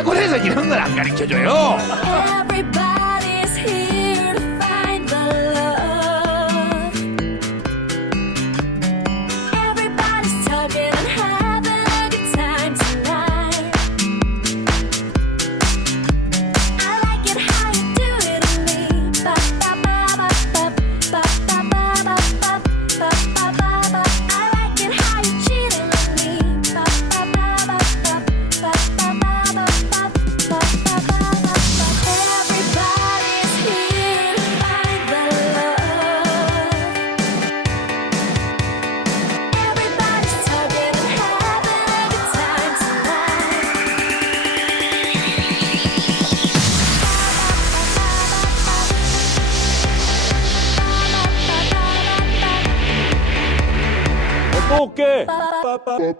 학원에서 이런 걸 안 가르쳐줘요. Everybody's here to find the love. Everybody's talking and having a good time tonight. I like it how you do it to me. Ba ba ba ba ba ba ba ba ba ba ba ba ba ba. I like it how you cheating on me. Ba ba ba ba ba ba ba ba ba ba ba ba ba ba. Everybody's here to find the love. Everybody's talking and having a good time tonight. 또 올게.